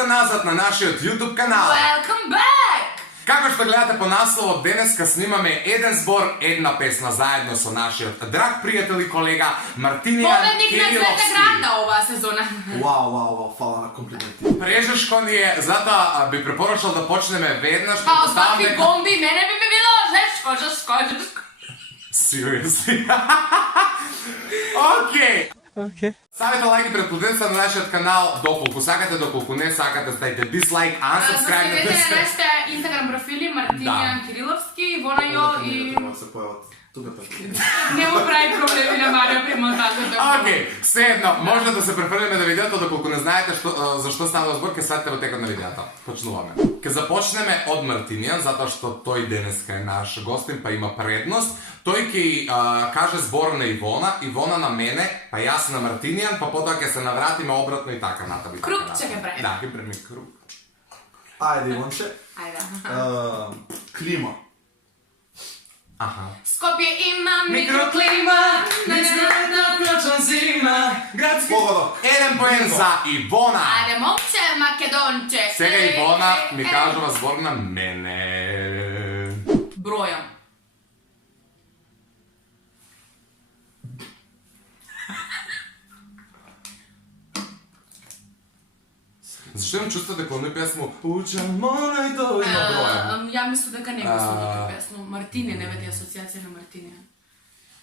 Добре назад на нашиот YouTube канал. Welcome back! Како што гледате по насловот, денеска снимаме еден збор, една песна заедно со нашиот драг пријател и колега Мартинијан Победник на Цвета Кириловски. Гранда оваа сезона. Вау, фала на комплименти. Прежешко ни е, затоа би препорачал да почнеме веднаш. Па од такви бомби, мене би ми било жешко. Seriously. Окей. Ставете лайк и претплатете на нашиот канал доколку сакате, доколку не сакате, ставите дизлайк, unsubscribe. Заследете на нашите инстаграм профили Мартинијан Кириловски, Ивона Јо и... Треба да се појават. Тука Не му прави проблеми на Марио при монтажата. Окей, седно, може да се префрлиме на видеото, доколку не знаете зашто става збор, ке сватите во текот на видеото. Почнуваме. Ке започнеме од Мартинијан, затоа што тој денеска е наш гостин, па има предност. Тој ќе каже збор на Ивона, Ивона на мене, па јас на Мартинијан, па потоа ќе се навратиме обратно и така натаму. Круг ќе ке правиме. Да, ќе правиме круг. Ајде, Ивонче. Ајде. Клима. Аха. Скопје има Микроклима, незгодна прочна зима, градски... Погодок. Еден по еден за Ивона. Ајде, момче, Македонче. Сега Ивона ми кажува збор на мене. Бројам. Зашто имам чувство дека оној песмо Учам мој тој на бројам. Ја мислам дека не го слушам песну. Мартине, не веди асоциација на Мартине.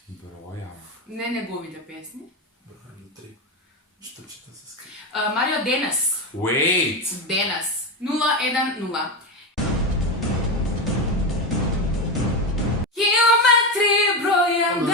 Бројам. Не неговите песни. Бројам 3. Што чита се скри? Марио, денес. Wait. Денес. 0-1-0. Километри бројам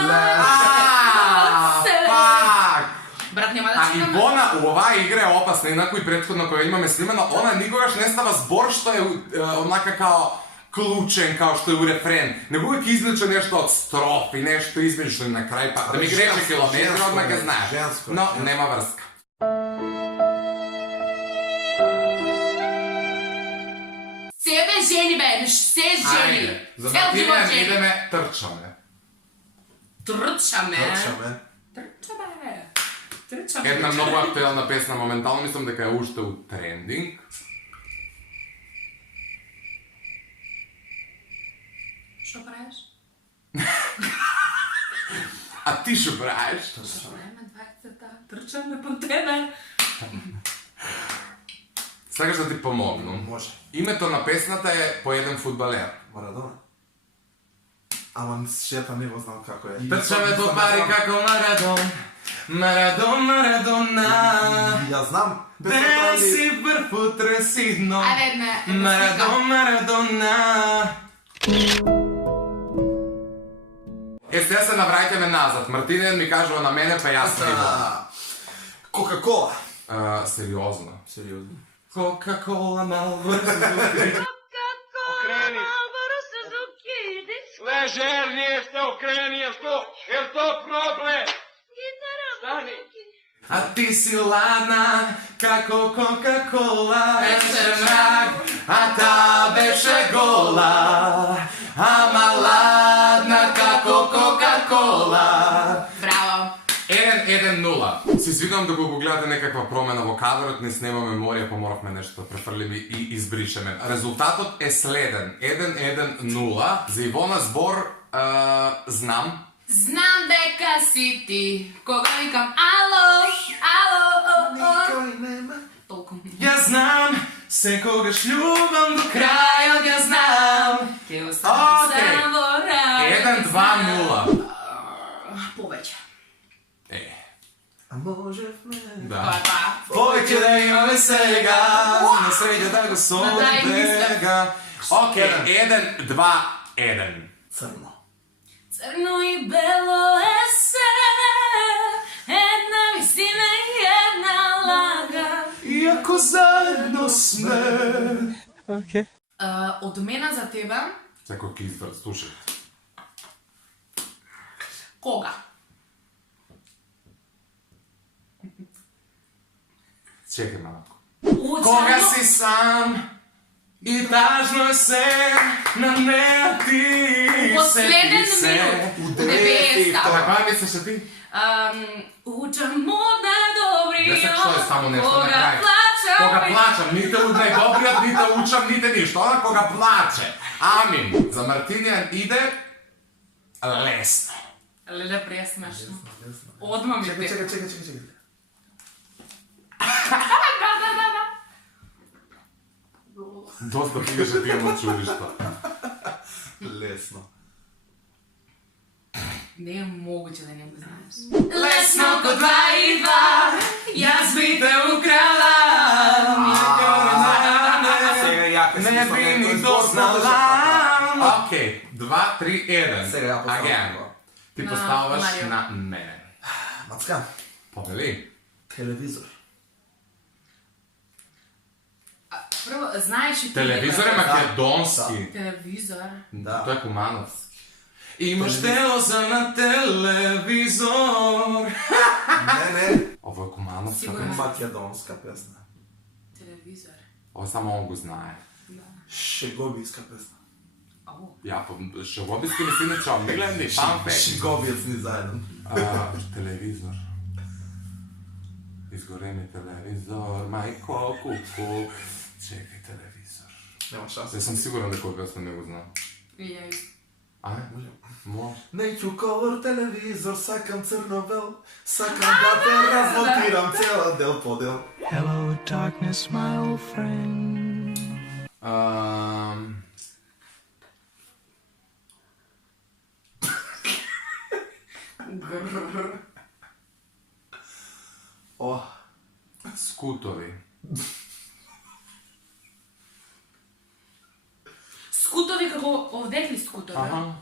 Пак! Брат, нема да А читам. Ивона у оваа игра е опасна, инаку и претходно која имаме снимано, она никогаш не става збор што е онака као клучен, као што е у рефрен. Него uvek извлече нешто од строфи, нешто измишлено на крај, па да ми грече километри, одма га знаеш. Женско. Но нема врска. Себе жени, бе, се жени. Ајде, за Цел живот Мартинијан жени. идеме трчаме. Трчаме. Трчаме. Трчаме. Трчаме. Една многу актуелна песна, моментално мислам дека е уште у трендинг. Што правиш? А ти што правиш? Време, двајцата. Трчаме по тебе. Сакаш да ти помогнам? Може. Името на песната е по еден фудбалер. Марадона. Ама шета не го знам како е. Трчаме по пари како Марадон. Марадона. Ја знам. Ден си врв, утре си дно. Ајде, една Марадона. Сега се навраќаме назад. Мартинијан ми кажува на мене, па јас на Ивона. Кока-кола. Сериозно. Сериозно. Кока-кола, Малборо. Ležernije se okreni, jer to problem? Stani. A ti si ladna, како Кока-кола. Беше мрак, а та беше гола. Ама ладна како Кока-кола. Браво. 1-1-0. Се извинувам да го гледате некаква промена во кадрот, не снимаме меморија, па моравме нешто да префрлиме и избришеме. Резултатот е следен. 1-1-0. За Ивона збор знам. Знам дека си ти, кога викам ало, Никој нема. толку. Ја знам, секогаш љубам до крајот, ја знам. Ке оставам Окей. само во рај. 1-2-0. Повеќе. А можевме. Да. Тоа е тоа. Повеќе да имаме сега, на среќа да го собега. Окей, 1-2-1. Црно. Црно и бело е се, една вистина и една лага. Иако заедно сме. Од мене за тебе, Секој ќе извр, слушај. кога? Чекай малку. Од Кога само- си сам и тажно е се на неа ти Последен сети се. минут. 90-та. Каква мислиш ти? Учам од најдобриот, Не се чуе само нешто на кога крај. плача Кога плачам, ните најдобриот, ните учам, ните ништо. Она кога плаче. Амин. За Мартинијан иде лесно. Леле, пресмешно. Лесно. Одма ми Чекай, те. чекай. Да. Доста пиеше тие му чудишта. Лесно. Не е могуќе да не го знаеш. Лесно ко 2 и 2, јас би те украла. Сега јака си Не би ни дознала. Окей, 2, 3, 1. Сега ја поставам. Аген. Ти На поставаш Марио. на мене. Мацкан. Повели. Телевизор. Прво, знаеш и ти... Телевизор е македонски. Телевизор. Да. Тој е кумановски. Имаш телоза на телевизор. Не. Ово е кумановска Сигурно. песна. Македонска песна. Телевизор. Ово само он го знае. Да. Шеговијска песна. Ау. Ја, по шеговиски ми си не чуам. Милени, пампе. Шеговијец ни заедно. Телевизор. Изгоре ми телевизор, мајко, куку. Чекај, телевизор. Нема шанса. Ја сум сигурен дека кој песна не го знам. И ја исто. А? Може. Neću color televizor, sakam crno-bel, sakam da te razmontiram cijela del po del. Hello, darkness, my old friend. Oh, Скутови. Скутови како овдекли скутови. Аха.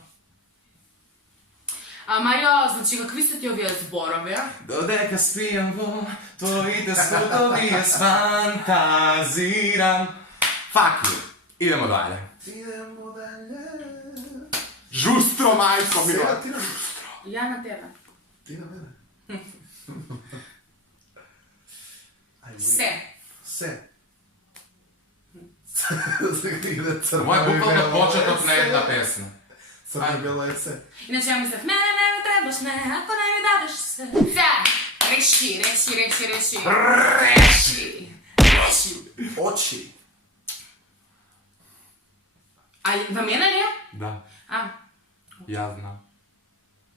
А Марио, значи какви се ти овие зборови? Додека спијам во твоите скутови ја сфантазирам. Fuck you. Идемо дале. idemo dalje. Жустро, мајко, Сега мила. ti na... Ја на тебе. Ti na mene. Ajde. Се. Se. Сега ide crno Ова е i буквално belo. почеток на една песна. Crno i belo je se. Иначе ја мислев, мене не ми требаш, не, ако не ми дадеш се. Се. Реши. Oči. А на мене ли? Да, А, ја знам.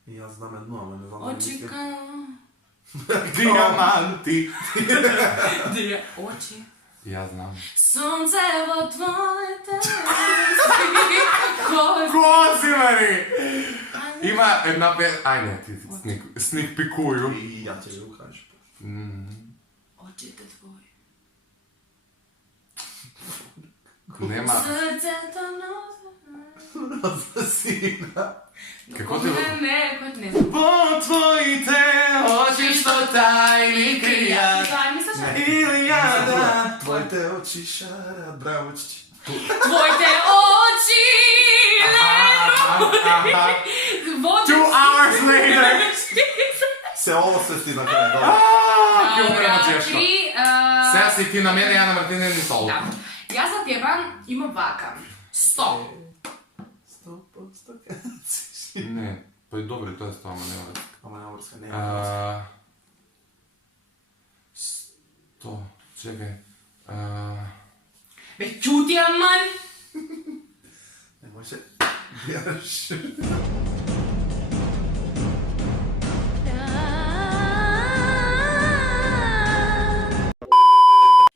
I ja znam jednu, ама ne znam da mislim. очика. Диаманти. Очи. Ја знам. Сонце во твоите. Кози, мари! Има една песна... Ај не, ти сник пикуju. I ja će ju kažem. Очите твои. Нема... Срцето носи. Sina. Како ти... Не, кој не знам. Во твоите очи што тајни кријат. Това ми се шари. Или ја да... Tvojte oči šara, bravočići. Твоите очи. Води. 2 hours later. Se ovo sve ti na kraju, dobro. Ке умремо чешто. Три. Сега си ти на мене, ја на Мартина ни толку. Да. Јас за тебе имам вака. 100. 100% Не, па и добри, тоа е тоа, ама нема да... Ама ne vrska, nema vrska. 100, чекај. Бе, ќути, аман. Nemoj se bjeraš.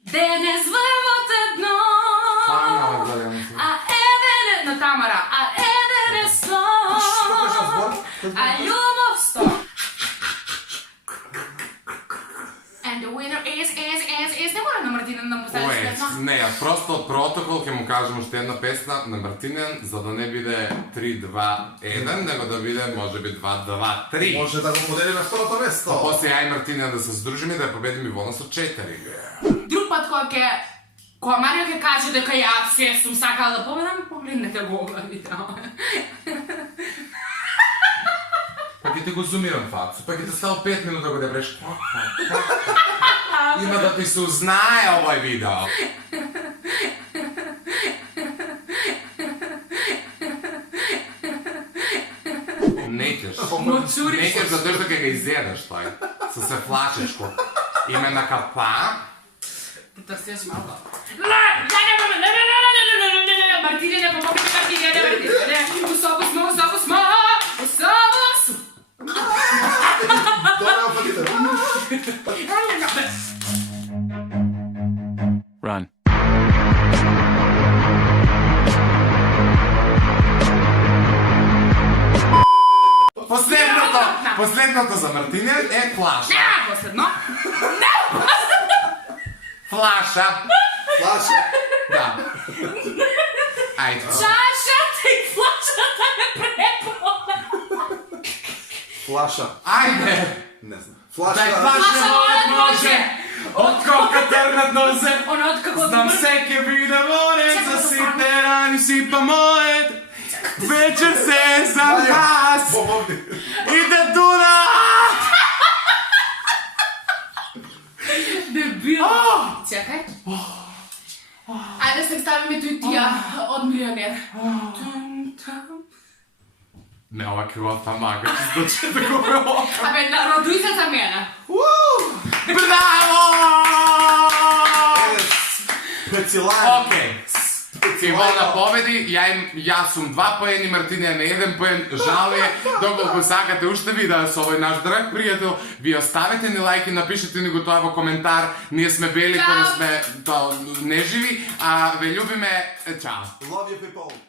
Денес врвот едно. Фајно, гледам. А еден е... На Тамара. А еден е сон. Što kažeš zbor? А љубов 100. And the winner is... Не мора на Мартина да му ставиш Уеј, песна. не, просто од протокол ќе му кажем уште една песна на Мартинен, за да не биде 3-2-1, него да биде можеби 2-2-3. Može da ga podeli na второто А место. после ја и Мартинен да се здружиме и да ја победиме Ивона со 4. Друг пат кога Марио ќе каже дека ја се сум сакала да победам, погледнете го ова видео. Па ќе ти го зумирам факсу, па ќе те става 5 минута го да бреш. Има да ти се узнае овој видео. Неќеш. Мочуриш. Неќеш затоа што ќе го изедеш тој. Со се флашечко. Име на капа. Търсиш малко. Не, Мартине, не помогне, Мартине, не. Особо смо. Добре, опадите. Run. Последното за Мартине е флаша. Не, последно. Флаша. Флаша. Да. Айде. Чашата и флашата ме препълна. Флаша. Айде. Не знам. Дай Флаша. флаша, може. От колка търнат нозе. Оно от какво Знам всеки вида монет, за сите рани си помоет. Вечер се за нас Помогни. и да дуна. Дебил. Чакай. Айде се ставим и тия от милионер. Няма килата мага, че звучи такова. Абе, народуй се за мене. Браво! Специален. Окей. Ивона победи, јас сум 2 поени, Мартине на 1 поен. Жал е, доколку сакате уште видеа со овој наш драг пријател, ви оставете ни лайк и напишете ни го тоа во коментар. Ние сме бели кога сме неживи, а ве љубиме. Чао. Love you people.